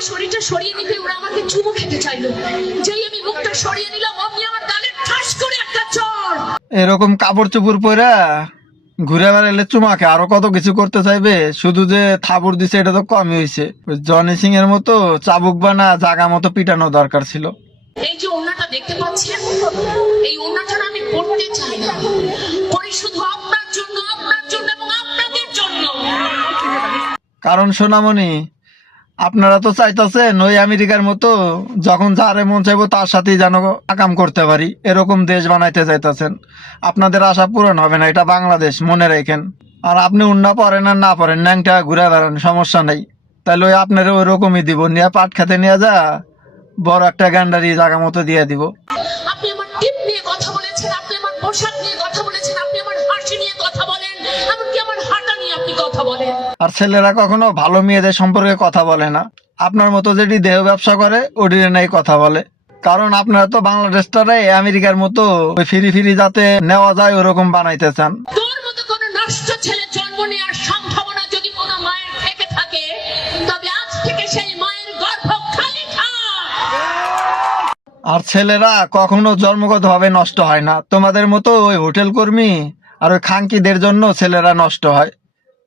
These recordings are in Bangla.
আমার শরীরটা সরিয়ে নিতে ওরা আমাকে চুমু খেতে চাইলো। যেই আমি মুখটা সরিয়ে নিলাম অমনি আমার গালে ঠাস করে একটা চড়। এরকম কাপড় চোপড় পরা ঘুরে বেড়াইলে চুমাকে আরো কত কিছু করতে চাইবে। শুধু যে থাবুর দিছে এটা তো কমই হয়েছে। জনি সিং এর মতো চাবুক বানা জাগা মতো পিটানো দরকার ছিল। এই যে ওড়নাটা দেখতে পাচ্ছেন, এই ওড়নাটা আমি পরতে চাই না, পরি শুধু আপনার জন্য এবং আপনাদের জন্য। কারণ সোনামণি, আপনারা তো চাইতেছেন ওই আমেরিকার মতো যখন যারে মন চাইবো তার সাথেই যেন আকাম করতে পারি, এরকম দেশ বানাইতে চাইতেছেন। আপনাদের আশা পূরণ হবে না, এটা বাংলাদেশ, মনে রাখেন। আর আপনি উন্না পড়েন আর না পড়েন, ন্যাংটা ঘুরে বেড়ান, সমস্যা নেই। তাহলে ওই আপনারা ওই রকমই দিব, নিয়ে পাট খেতে নিয়ে যা বড় একটা গ্যান্ডারি জায়গা মতো দিয়ে দিব। আপনি আমার টিপ নিয়ে কথা বলেছেন, আপনি আমার পোশাক নিয়ে কথা বলেছেন, আপনি আমার হাসি নিয়ে কথা বলেন, এমনকি আমার হাঁটা নিয়ে আপনি কথা বলেন। আর ছেলেরা কখনো ভালো মেয়েদের সম্পর্কে কথা বলে না। আপনার মতো যেটি দেহ ব্যবসা করে ওটির নাই কথা বলে। কারণ আপনারা তো বাংলাদেশটারে আমেরিকার মতো ওই ফিরি ফিরি যাতে নেওয়া যায় ওরকম বানাইতে চান। তোর মতো কোনো নষ্ট ছেলে জন্ম নেওয়ার সম্ভাবনা যদি কোনো মায়ের থেকে থাকে, তবে আজ থেকে সেই মায়ের গর্ভ খালি থাক। আর ছেলেরা কখনো জন্মগত ভাবে নষ্ট হয় না। তোমাদের মতো ওই হোটেল কর্মী আর ওই খাঙ্কিদের জন্য ছেলেরা নষ্ট হয়।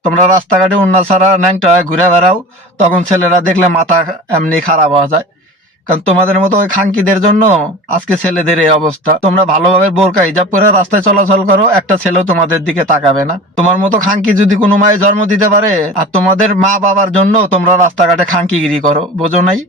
তোমরা রাস্তাঘাটে উন্না ছাড়া ন্যাংটা হয় ঘুরে বেড়াও, তখন ছেলেরা দেখলে মাথা এমনি খারাপ হওয়া যায়। কারণ তোমাদের মতো ওই খাঙ্কিদের জন্য আজকে ছেলেদের এই অবস্থা। তোমরা ভালোভাবে বোরকা হিজাব করে রাস্তায় চলাচল করো, একটা ছেলেও তোমাদের দিকে তাকাবে না। তোমার মতো খাঙ্কি যদি কোনো মায়ে জন্ম দিতে পারে, আর তোমাদের মা বাবার জন্য তোমরা রাস্তাঘাটে খাঙ্কিগিরি করো, বোঝো নাই?